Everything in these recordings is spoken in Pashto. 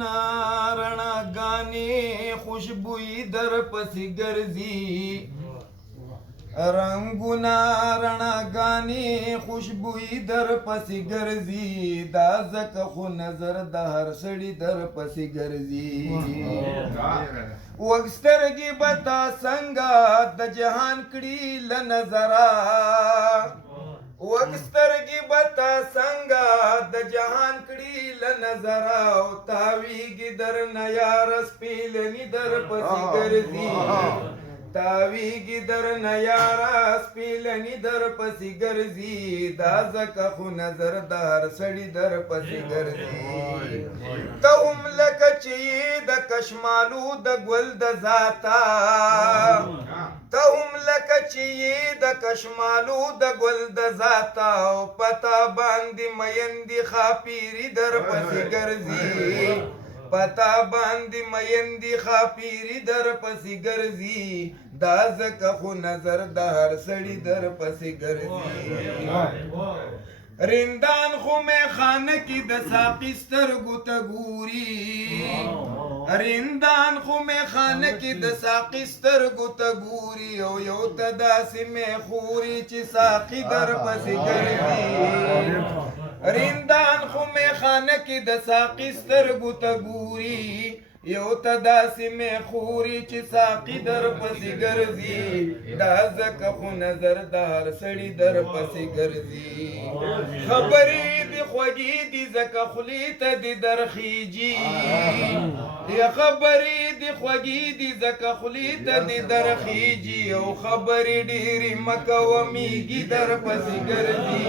رنگونه رڼاګانې خوشبویي در پسې ګرځي رنگونه رڼاګانې خوشبویي در پسې ګرځي دا ځکه خو نظر د هر سړي در پسې ګرځي وګسترګې به تا څنګه د جهان کړي له نظره وګسترګې به تا څنګه د جهان کړي له نظره او تاویږي درنه یاره سپېلني در پسې ګرځي تاویږي درنه یاره سپېلني در پسې ګرځي دا ځکه خو نظر د هر سړي در پسې ګرځي ته هم لکه چې یې د کشمالو د ګل د ذاته ته هم لکه چې یې د کشمالو د ګل د ذاته او پتا باندې میندې خاپیري در پسې ګرځي پتا باندې میندې خاپیري در پسې ګرځي دا ځکه خو نظر د هر سړي در پسې ګرځي رندان خو میخانه کې د ساقي سترګو ته ګوري رندان خو میخانه کې د ساقي سترګو ته ګوري او یو ته داسې میخوري چې ساقي در پسې ګرځي رندان خو میخانه کې د ساقي سترګو ته ګوري یو ته داسې میخوري چې ساقي در پسې ګرځي دا ځکه خو نظر د هر سړي در پسې ګرځي خبرې دې خوږې دي ځکه خولې ته دې درخیږي خبرې دې خوږې دي ځکه خولې ته دې درخیږي او خبرې ډېرې مه کوه میږي در پسې ګرځي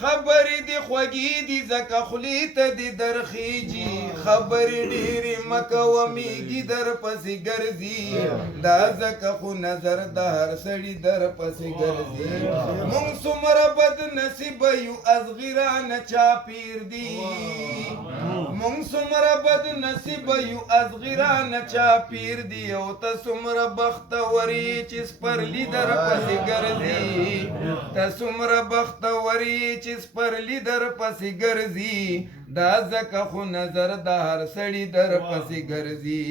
خبرې دې خوږې دي ځکه خولې ته دې درخیږي خبرې ډېرې مه کوه میږي در پسې ګرځي دا ځکه خو نظر د هر سړي در پسې ګرځي موږ څومره بد نصیبه یو ازغرانه چا پیر دي موږ څومره بد نصیبه یو ازغرانه چا پیر دي او ته څومره بختور یې چې سپرلي در پسې ګرځي ته څومره بختور یې چې سپرلي در پسې ګرځي دا ځکه خو نظر د هر سړي در پسې ګرځي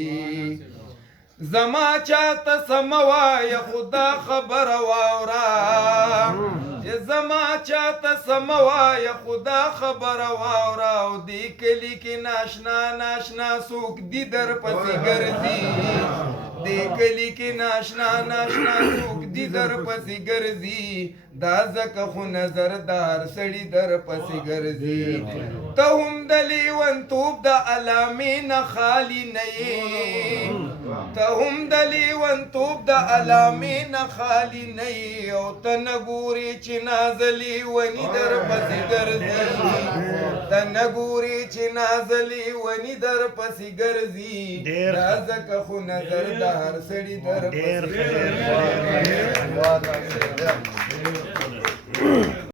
زما چاته سمه وایه خو دا خبره واوره زما چاته سمه وایه خو دا خبره واوره او دې کلي کې ناشنا ناشنا څوک دي در پسې ګرځي دې کلي کې ناشنا ناشنا څوک دي در پسې ګرځي دا ځکه خو نظر د هر سړي در پسې ګرځي ته هم د لیونتوب د علامې نه خالي نه یې ته هم د لیونتوب د علامې نه خالي نه یې او ته نه ګورې چې نازلې ونې در پسې ګرځي ته نه ګورې چې نازلې ونې در پسې ګرځي دا ځکه خو نظر د هر سړي در پسې ګرځي